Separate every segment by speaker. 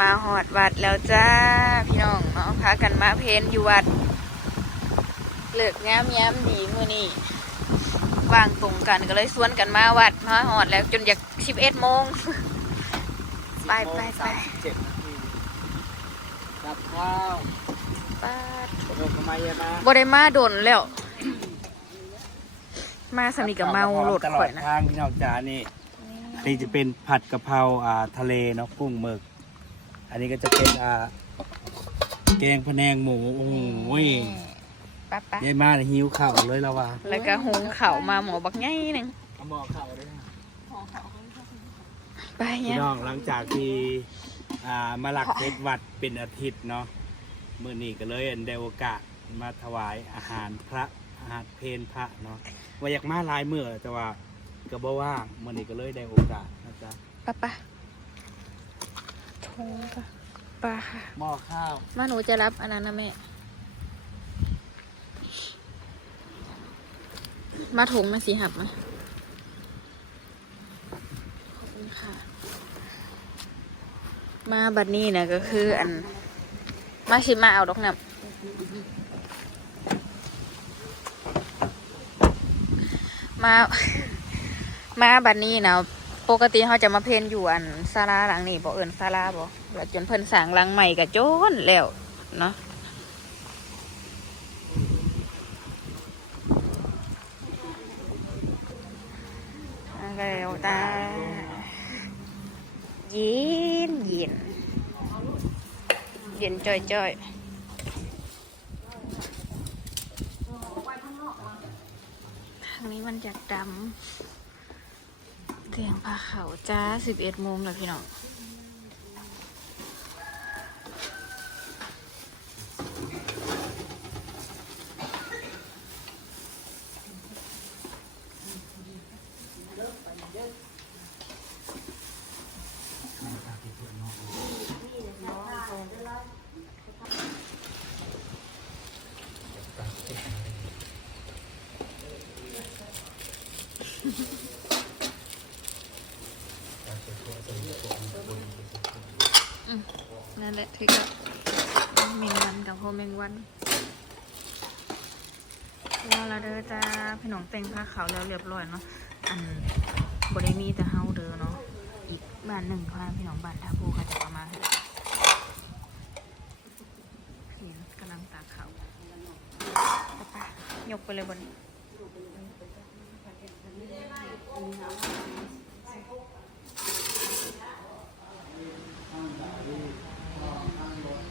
Speaker 1: มาหอดวัดแล้วจ้าพี่น้องเนาะพากันมาเพนอยู่วัดเลิกงามย้ำดีมือนี่วางตรงกันก็เลยสวนกันมาวัดมาหอดแล้วจนอยากสิบเอ็ดโมงไปไปไป
Speaker 2: เจ็ดนาทีกับข้าว
Speaker 1: ป้าด
Speaker 2: โยกมาเยอะมา
Speaker 1: บ่ได้มาโดนแล้ว มาสนิทกับเมาโหลด
Speaker 2: ตลอ
Speaker 1: ข่อ
Speaker 2: ด
Speaker 1: ยนะ
Speaker 2: ทางพี่น้องจ๋านี่อันนี้จะเป็นผัดกะเพราอ่าทะเลเนาะกุ้งหมึก อันนี้ก็จะเป็นอ่าแกงพะแนงหมูโอ้โหย
Speaker 1: ป้าป้ายา
Speaker 2: ยมาเนี่ยหิวข้าวเลยแล้วว่ะ
Speaker 1: แล้วก็หุงเข่าวมาหมอบักไงหนึ่ง
Speaker 2: เอาหม้อข้าวเลย
Speaker 1: ไป
Speaker 2: พี่
Speaker 1: เนี่ย
Speaker 2: น้องหลังจากที่อ่ามาหลักเทศวัดเป็นอาทิตย์เนาะมื้อนี้ก็เลยได้โอกาสมาถวายอาหารพระอาหารเพลพระเนาะว่าอยากมาหลายมื้อแต่ว่าก็บ่ว่างมื้อนี้ก็เลยได้โอกาสนะจ๊ะ
Speaker 1: ป้าป้า ทงป้าป้าค่ะ
Speaker 2: หม้อข้าว
Speaker 1: มาหนูจะรับอันนั้นนะแม่ มาถุงมาสีหับมาขอบคุณค่ะ มาบัดนี้นะก็คืออัน มาชิมมาเอาดอกนับมา มาบัดนี้นะ ปกติเขาจะมาเพนอยู่อันศาลาหลังนี้บอกเอิญศาลาบอกแล้วจนเพิ่นสร้างหลังใหม่กับโจนแล้วเนาะแล้วตาเย็นเย็นเย็นจ่อยจ่อยทางนี้มันจะดำ ตียงพาเขาจ้าสิบเอ็ดโมงแล้วพี่น้อง แหละที่กับแมงวันกับพวกแมงวันว่าและเด้อจ้าพี่น้องแต่งผ้าขาวแล้วเรียบร้อยเนาะอันบริมีแต่เฮาเด้อเนาะอีกบ้านหนึ่งพาพี่น้องบ้านท่าภูเขาจะประมาณเพียนก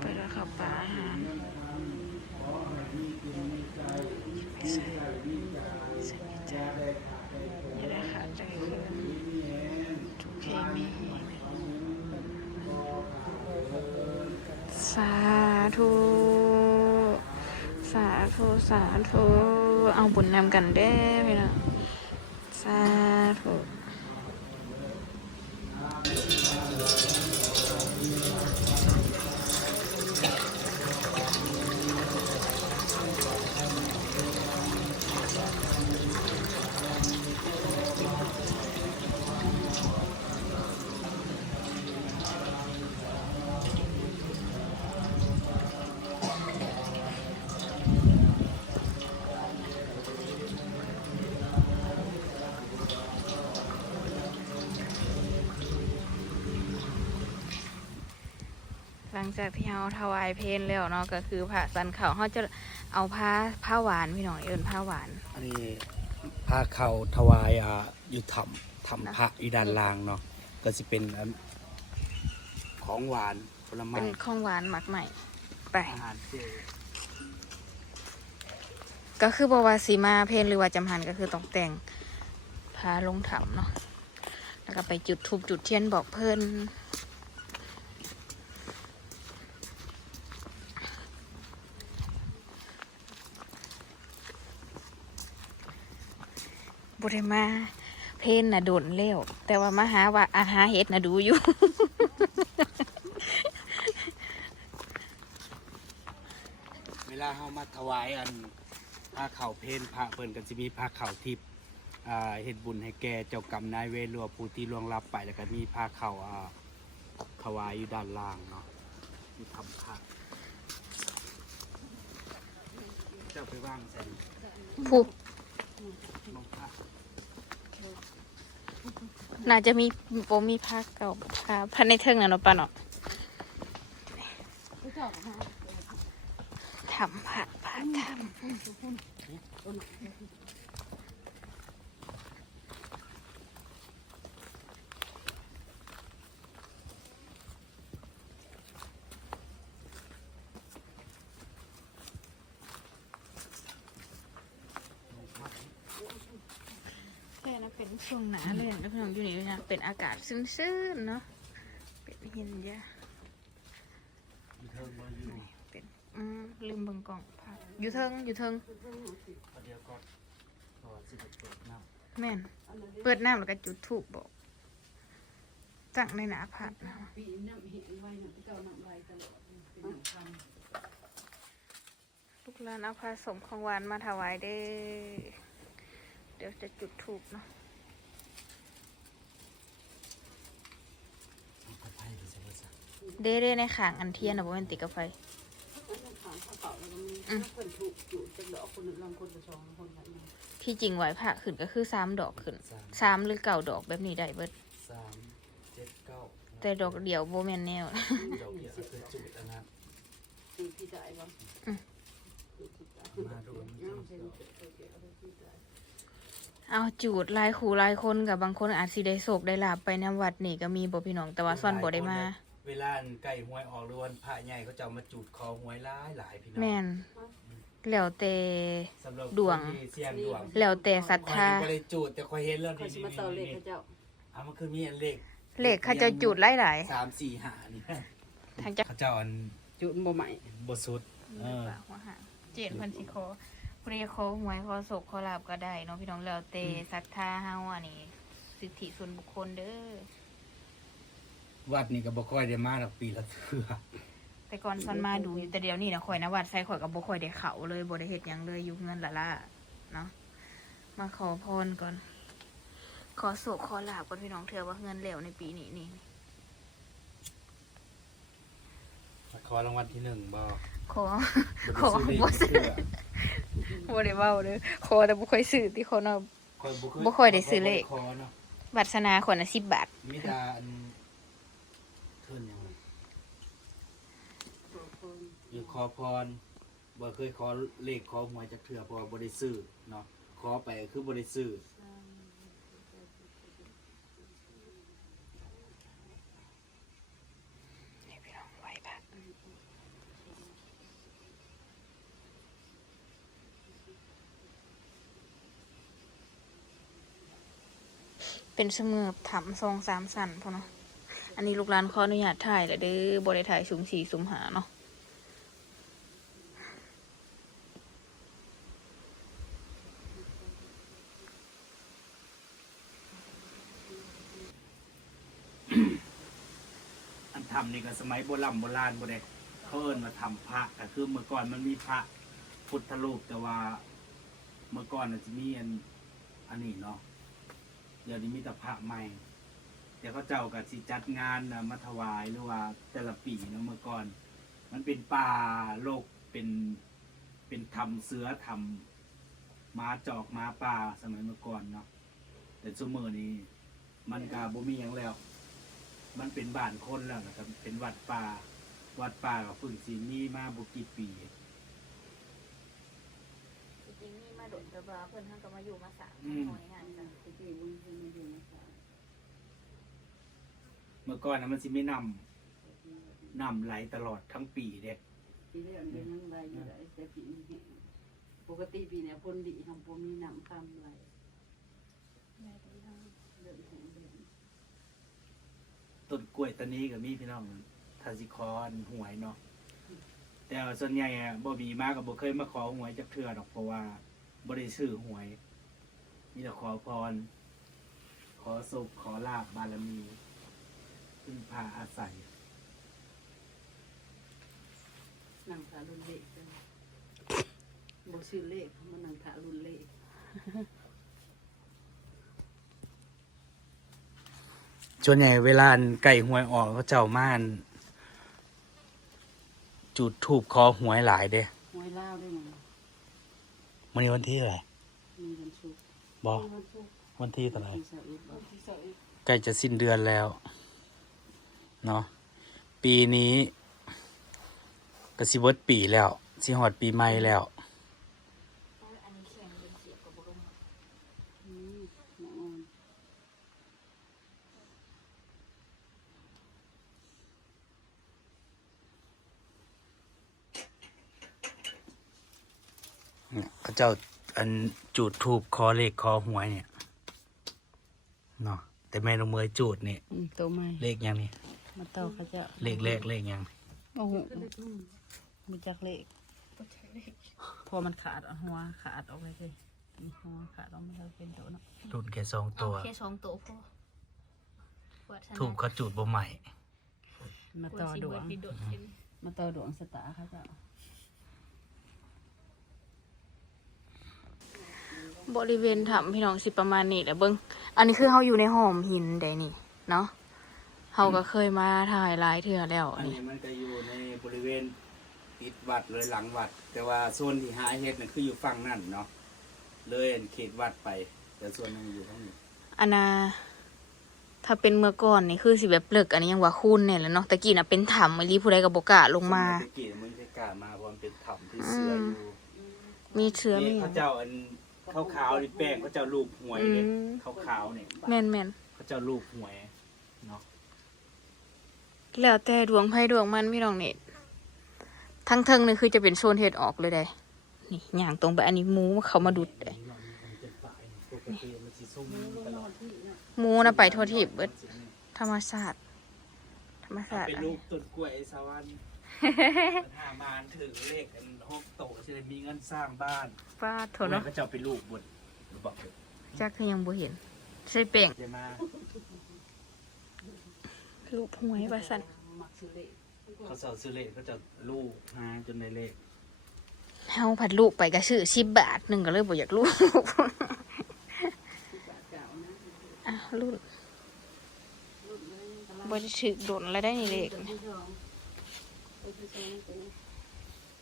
Speaker 1: ไปแล้วขับปลาอาหารใส่ใส่ใจอย่าได้ขาดใจคืนทุกเคมีสาธุ สาธุ สาธุ เอาบุญนำกันเด้อพี่น้องสาธุ จากที่เราถวายเพลนแล้วเนาะก็คือผ้าสันเขาเขาจะเอาผ้าผ้าหวานพี่น้องเอิญผ้าหวาน
Speaker 2: อันนี้พาเข่าถวายอ่าอยู่ถ้ำถ้ำพระอีด้านล่างเนาะก็จะเป็นอันของหวานผลไม้
Speaker 1: เป็นของหวานหมักใหม่ไป
Speaker 2: อาหารเจ
Speaker 1: ก็คือบอกว่าสีมาเพลนหรือว่าจำหันก็คือต้องแต่งพาลงถ้ำเนาะแล้วก็ไปจุดทูบจุดเทียนบอกเพิ่น บุได้มาเพนน่ะโดนเลี้ยวแต่ว่ามาหาว่าอาหาเห็ดน่ะดูอยู่
Speaker 2: เวลาเฮามาถวายอันผ้าเข่าวเพนพระเพิ่นก็สิมีผ้าเข่าวทิพย์อ่าเฮ็ดบุญให้แก่เจ้ากรรมนายเวรหรือว่าผู้ที่ล่วงลับไปแล้วก็มีผ้าเข่าวอ่าถวายอยู่ด้านล่างเนาะมีทำผ้าเจ้าไปว่างใส่
Speaker 1: ผู้
Speaker 2: ลงผ้า
Speaker 1: น่าจะมีโปมีพักเก่าพาพันในเทิงน่ะเนาะปะเนาะทำผัดผัดทำ เป็นช่วงหนาเลยนะพี่น้องอยู่นี่นะเป็นอากาศซึ้งๆเนาะเป็นเย็นยะ
Speaker 2: เป็
Speaker 1: นอืมลืมเบิ่งกล่องผัดอยู่เทิงอยู่เทิงแม่นเปิดน้ำแล้วก็จุดถูกบอกจังในหนาผัดนะ
Speaker 3: ปีน้ำเห็นไว้น้ำเจ้าน้าเนาะ
Speaker 1: ลูกหลานเอาผสมของหวานมาถวายเด้เดี๋ยวจะจุดถูกเนาะ
Speaker 2: กาแฟหรือจะว่าสัก
Speaker 1: เด้เด้ในขางอันเทียนนะบ่แม่นติดกับไฟำ
Speaker 3: น้ำขางข้าวเปล่าแล้วก็มีคนถูกอยู่จังดอกคนหนึ่งลองคนละสองคนแบบนี้
Speaker 1: ที่จริงไหวพระขึ้นก็คือสามดอกขึ้น
Speaker 2: สาม
Speaker 1: สามหรือเก่าดอกแบบนี้ได้เบิด
Speaker 2: สามเจ็ดเก้า
Speaker 1: แต่ดอกเดียวโบแมนแนว
Speaker 2: ดอกเดียวก็คือจุดอันนั้น
Speaker 3: คือที่ได้บ้าง
Speaker 2: มาดู
Speaker 3: น้ำเส้นเกี่ยวกับที่ได้
Speaker 1: เอาจูดหลายขู่หลายคนกับบางคนอาจสิได้โศกได้ลาบไปนำวัดนี่ก็มีบ่พี่น้องแต่ว่าซ่อนบ่ได้มา
Speaker 2: เวลาไก่หวยออกหรือวันพระใหญ่เขาจะเอามาจุดคอหวยหลายหลายพี่น้อง
Speaker 1: แม่นแล้วแต่
Speaker 2: สำหรับ
Speaker 1: ดวง
Speaker 2: คนที่เสี่ยงดวง
Speaker 1: แล้วแต่ศรัทธา
Speaker 2: คอยบ่ได้จุดแต่คอยเห็นแล้ว
Speaker 3: เขา
Speaker 2: นี่
Speaker 3: จะมาต่อเลขเขาเจ้า
Speaker 2: เอามันคือมีอันเลข
Speaker 1: เลขเขาเจะจูดหลาย
Speaker 2: สามสี่ห้านี่
Speaker 1: ๆทางจะ
Speaker 2: เขาเจ้าอัน
Speaker 3: จุดบ่ใหม่
Speaker 2: บทสุดเออ
Speaker 1: เจ็ดพันสิขอผู้ใดขอหวยขอโศกขอลาบก็ได้เนาะพี่น้องแล้วแต่ศรัทธาเฮาอันนี้สิทธิส่วนบุคคลเด้อ
Speaker 2: วัดนี่ก็บ่ค่อยได้มาหรอกปีละเทื่อ
Speaker 1: แต่ก่อนซอนมาดูอยู่แต่เดี๋ยวนี้นะข่อยนะวัดใส่ข่อยกับบ่ข่อยได้เขาเลยบ่ได้เฮ็ดหยังเลยอยู่เงินละล่ะเนาะมาขอพรก่อน ขอโศกขอลาบก่อนพี่น้องเถื่อว่าเงินเหลวในปีนี้นี่
Speaker 2: ขอรางวัลที่หนึ่งบ่
Speaker 1: ขอ
Speaker 2: บ่
Speaker 1: ขอ
Speaker 2: ได้
Speaker 1: บ่
Speaker 2: ซื้
Speaker 1: ซื้
Speaker 2: อ
Speaker 1: อบ่ได้เว้าเด้อขอแต่บ่ค่อยซื้อที่เขาเนาะ
Speaker 2: ข้อย
Speaker 1: บ่ค่อยได้ซื้อเลข
Speaker 2: ขอเนาะ
Speaker 1: วัสนาคนละ10บาท
Speaker 2: มีแต่อันเทินหยังวะ
Speaker 3: ตัวคน
Speaker 2: อยู่ขอพรบ่เคยขอเลขขอหวยจากเทื่อเพรบ่ได้ซื้อเนาะขอไปคือบ่ได้ซื้อ
Speaker 1: นี่อเป็นเสมอถามทรงสามสันพอเนาะ อันนี้ลูกหลานขออนุญาตถ่ายแล้วเด้อบริถ่ายสูงสี่สูงหาเนาะ
Speaker 2: อั นทำนี่ก็สมัยโบราณโบราณโบ่ได้เขาเอินมาทำพระก็คือเมื่อก่อนมันมีพระพุทธรูปแต่ว่าเมื่อก่อนน่ะจะมีอันอันนี้เนาะเดี๋ยวนี้มีแต่พระใหม่ เดี๋ยวเขาเจ้าก็สิจัดงานนะมาถวายหรือว่าแต่ละปีเนาะเมื่อก่อน มันเป็นป่าโลกเป็นเป็นทำเสือทำม้าจอกม้าป่าสมัยเมื่อก่อนเนาะแต่สมือนี้มันก็บ่มีหยังแล้ว มันเป็นบ้านคนแล้วนะครับ เป็นวัดป่า วัดป่ากับพึ่งสีมีมาบุกี่ปี
Speaker 1: จริงๆนี่มาโดดแต่ว่าเพิ่นท่านก็มาอยู่มาสาม
Speaker 2: อืม
Speaker 1: หน่วยงานจ้ะ
Speaker 3: ที่ที่มึงที่มึงอยู่นะค
Speaker 2: เมื่อก่อนนะมันสิไม่นำนำไหลตลอดทั้งปีเด็ก
Speaker 3: ปีเรื่องเดือนนั่งได้อยู่ได้แต่ปีนี้แห้งปกติปีเนี้ยพ้นดีทำพ้นมีน้ำคำไหลเดือนแห้งเดือน
Speaker 2: ต้นกล้วยตอนนี้กับมีพี่น้องทาสิคอนหวยเนาะแต่ส่วนใหญ่อะบ่มีมากกับบ่เคยมาขอหวยจากเทือดอกเพราะว่าบ่ได้ซื้อหวยมีแต่ขอพร ขอสุขขอลาบบารมีพึ่งพาอาศัย
Speaker 3: นังถารุนเลขบ่ชื่อเลขมันนังถารุนเลข
Speaker 2: ส่วนใหญ่เวลาอันไก่หวยออกเขาเจ้าม่าน จุดทูบคอหวยหลายเด้
Speaker 3: หวยลาวได้มั้ง
Speaker 2: วันนี้วันที่อะไร
Speaker 3: มีวันศุกร์
Speaker 2: บอ
Speaker 3: มีวันศุกร์
Speaker 2: วันที่เท่าไหร่
Speaker 3: ที่สะอึดบ่ที่สะอึด
Speaker 2: ใกล้จะสิ้นเดือนแล้ว เนาะปีนี้ก็สิเบิดปีแล้วสิหอดปีใหม่แล้ว
Speaker 3: อืมหมออ่อน
Speaker 2: เนี่ยเขาเจ้าอันจูดทูบคอเลขคอหวยเนี่ยเนาะแต่แม่ลงมือจูดเนี่ย
Speaker 3: อืมตัวใหม่
Speaker 2: เลขยังนี่
Speaker 3: มาต่อเขาจะ
Speaker 2: เลขแรกเลขยัง
Speaker 3: โอ้โหมีจักเลขพอมันขาดอะหัวขาดออกไปเลยมีหัวขาดออกมาแล้วเป็นตัวเนาะ
Speaker 2: รุ่นแค่สอง
Speaker 1: เอา
Speaker 2: ตัว
Speaker 1: แค่สองตัวพอปวด
Speaker 2: ทูบเขาจูดบ่ใหม่
Speaker 3: มาต่อดวง
Speaker 1: โดดเห็น
Speaker 3: มาต่อดวงสตาร์เขาจะ
Speaker 1: บริเวณถ้ำพี่น้องสิประมาณนี้แหละเบิ้งอันนี้คือเขาอยู่ในห้อมหินใดนี่ เนาะเขาก็เคยมาถ่ายหลายเทื่อแล้ว
Speaker 2: อัน
Speaker 1: นี่
Speaker 2: นี้มันก็อยู่ในบริเวณติดวัดเลยหลังวัด แต่ว่าโซนที่หาเฮ็ดน่ะคืออยู่ฝั่งนั่นเนาะเลยเขตวัดไป แต่ส่วนหนึงอยู่ทางนี้
Speaker 1: อันนาถ้าเป็นเมื่อก่อนนี่คือสิแบบเลิกอันนี้ยังว่าคุ้นเนี่ยแหละเนาะแต่กี้น่ะเป็นถ้ำไม่รีผู้ใดก็บอกกล้าลงมา
Speaker 2: สยตะกี้มันจะกล้ามาเพราะมันเป็นถ้ำที่เสืออยู่
Speaker 1: มีเชื้อมี
Speaker 2: นี่
Speaker 1: หยั
Speaker 2: เขา
Speaker 1: ง
Speaker 2: เจ้าอัน ขาวๆนี่แป้งเขาเจ้าลูกหวยเนี่ย
Speaker 1: อืม
Speaker 2: ขาวๆเนี่ย
Speaker 1: แม่นแม่น
Speaker 2: เขาเจ้าลูกหวยเนาะ
Speaker 1: แล้วแต่ดวงไพ่ดวงมันพี่น้องเน็ตทั้งเทิงนี่คือจะเป็นโซนเฮ็ดออกเลยได้ นี่อย่างตรงไปอันนี้หมูเขามาดุดได้
Speaker 2: มันเป็นป่ายปกติมันสิส้มตลอด
Speaker 1: หมูนะไปทั่วทิพย์เบิดธรรมชาติธรรมชาติ
Speaker 2: เป็น
Speaker 1: อัน
Speaker 2: ลู
Speaker 1: นี้
Speaker 2: กต้นกล้วยไอ้สวรรค์มัน หามานถึงเลขอันหกโตจะได้มีเงินสร้างบ้าน
Speaker 1: ป้าโถเนาะ
Speaker 2: เขาเจ้าเป็นลูกบนบอกเลย
Speaker 1: จักคือยังบ่เห็นใช่แป้ง
Speaker 2: จะมา
Speaker 1: รูปหวยว่าสั่น
Speaker 3: เข
Speaker 2: เขาเสาซื้อเลขเขาจะลูกหาจนได้เลข
Speaker 1: เฮาผัดลูกไปก็ซื้อ10บาทหนึงก็เลยบ่อยากลูก
Speaker 3: ที่บาทเก่านะ
Speaker 1: อะรุ่น
Speaker 3: รุ่นเลยก
Speaker 1: บ่ได้ถือโดนแล้วได้นี่เลข
Speaker 3: ตัว เป็น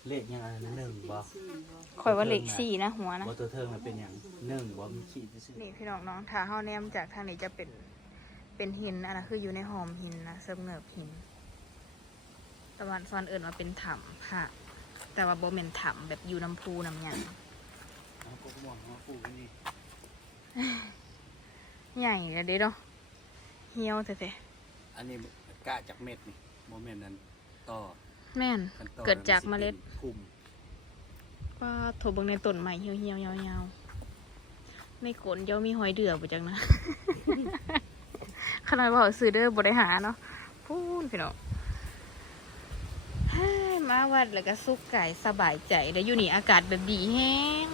Speaker 2: เลขยังไงนะหนึ่งบ่
Speaker 3: สี่บ่
Speaker 1: ข่อยว่าเลขสี่นะหัวนะ
Speaker 2: บ่ตัวเทิงมันเป็นอย่างหนึ่งบ่มีขีดซื่อ
Speaker 1: นี่พี่น้องน้องถ้าเฮาแนมจากทางนี้จะเป็นเป็นหินอันนั้นคืออยู่ในหอมหินนะเสริมเงือบหินตะวันซ้อนเอื่นว่าเป็นถ้ำค่ะ แต่ว่าบ่แม่นถ้ำแบบอยู่น้ำพูน้ำหยัง
Speaker 2: ๆเอาก็มองเอาปลูกไว้นี่
Speaker 1: ใหญ่เลยเด้เนาะเหี่ยวแท้
Speaker 2: อันนี้กะจากเม็ดนี่โมเมนต์นั้นต่อ
Speaker 1: ๆ แม่น
Speaker 2: ขั้นตอน
Speaker 1: เกิดจากเมล็ด
Speaker 2: นพุ่ม
Speaker 1: ว่าโถเบิ่งในต้นใหม่เหี่ยวเหี่ยวยาวๆในกลนเดี๋ยวมีหอยเดือบ่จังนะ ขนาดว่าเอาซื้อเด้อบ่ได้หาเนาะพูนพี่น้องเฮ้ยมาวัดแล้วก็สุกไก่สบายใจแล้วอยู่นี่อากาศแบบดีแห้ง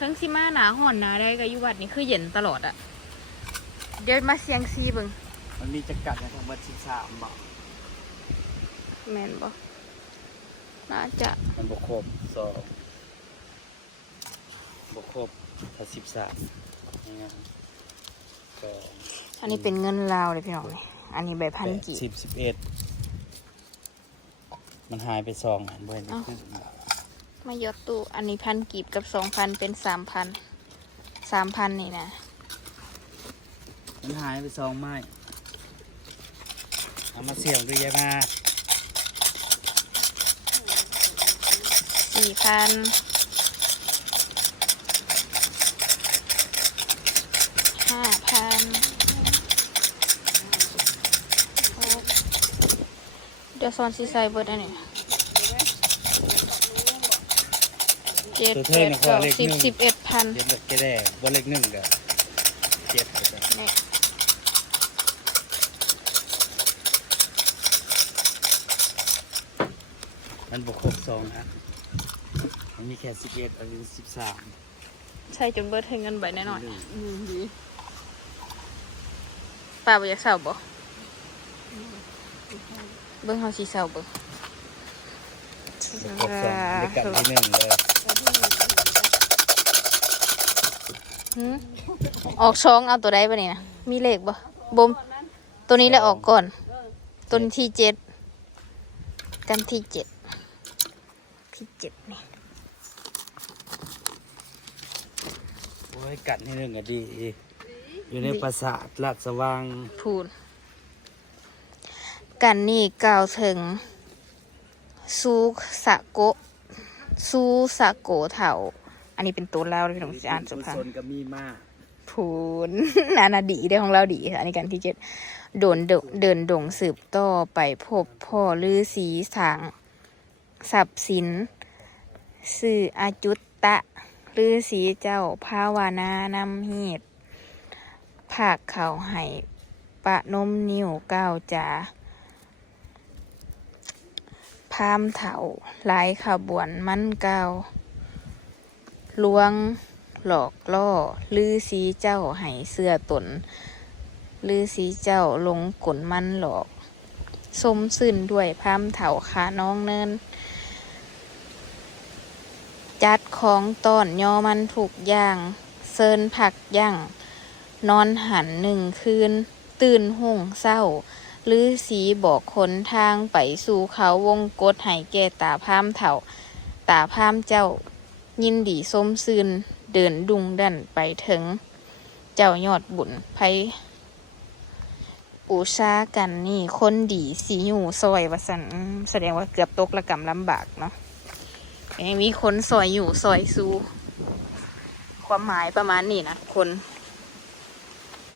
Speaker 1: ทั้งสิมาหนาห่อนหนาได้ก็อยู่วัดนี่คือเย็นตลอดอะเดี๋ยวมาเสียงซีเบิ่ง
Speaker 2: มันมีจักกัดในทางวัดชิสามบ่
Speaker 1: แม่นบ่ น่าจะ
Speaker 2: มันบกครบสองบกครบถ้าสิบสามนี่ไงสอง
Speaker 1: อันนี้เป็นเงินลาวเลยพี่น้องนี่อันนี้ใบพัน
Speaker 2: แปด
Speaker 1: กี่
Speaker 2: สิบสิบเอ็ดมันหายไปสองอันเว้ยนี่
Speaker 1: เอ้า
Speaker 2: คือ
Speaker 1: มายอดตู้อันนี้พันกีบกับสองพันเป็นสามพันสามพันนี่นะ
Speaker 2: มันหายไปสองไม้เอามาเสี่ยงด้วยยายมา
Speaker 1: สี่พันห้าพันหกเดี๋ยวซอนซีไซเบิร์ดอันนี้เจ็ดแปดเก้าสิบสิบเอ็ดพัน
Speaker 2: เจ็ดเล็กแก่บ่เล็กหนึ่งกับเจ็ดก็ได้
Speaker 1: นี่
Speaker 2: มันบกครบสองอัน มันมีแค่สิบเอ็ดอันนี้สิบสาม
Speaker 1: ใช่จนเบิดให้เงินใบน้อย
Speaker 3: อืมดี
Speaker 1: ๆป้าบ่อยากเศร้าบ่เบิ่งเฮาสิเศร้าเบิ่ง
Speaker 2: ครบสองในกันที่หนึ่งเลย
Speaker 1: หืมออกช่องเอาตัวใดบ่นี่นะมีเลขบ่บ่มตัวนี้แหละออกก่อน ตัวนี้ที่เจ็ดกันที่เจ็ดที่เจ็ดนี่
Speaker 2: อ้ยกันที่หนึ่งก็ดี อยู่ในปราสาทลาดสว่าง
Speaker 1: พูนกันนี่กล่าวถึง ซูสะโกะซูสะโกเถาอันนี้เป็นตัวเล่าที่ผมจะอ่านสุ
Speaker 2: กุ
Speaker 1: ภาพ
Speaker 2: ศลก็มีมาก
Speaker 1: พูน นานาดีได้ของเราดีค่ะอันนี้กันที่เจ็ดโดนเดเดินดงสืบต่อไปพบพ่อลือสีสางทรัพย์สินสื่ออาจุตตะ ลือสีเจ้าภาวนานำเหตุภาคเข่าให้ปะนมนิ้วก้าวจาพามเถาหลายขบวนมันเก้าลวงหลอกล่อลือสีเจ้าให้เสื้อตนลือสีเจ้าลงกลมันหลอก สมสื่นด้วยพามเถาขาน้องเนิน จัดของต้อนยอมันถูกอย่างเซินผักย่างนอนหันหนึ่งคืน ตื่นห่งเศร้าลือสีบอกคนทางไปสู่เขาวงกฏให้แก่ตาพามเถาตาพามเจ้า ยินดีส้มซืนเดินดุงดันไปถึง เจ้ายอดบุญไพปูชากันนี่คนดีสีอยู่ซอยวาสันแสดงว่าเกือบตกระกรรมลำบากเนาะ มีคนสวยอยู่สวยซู ความหมายประมาณนี้นะคน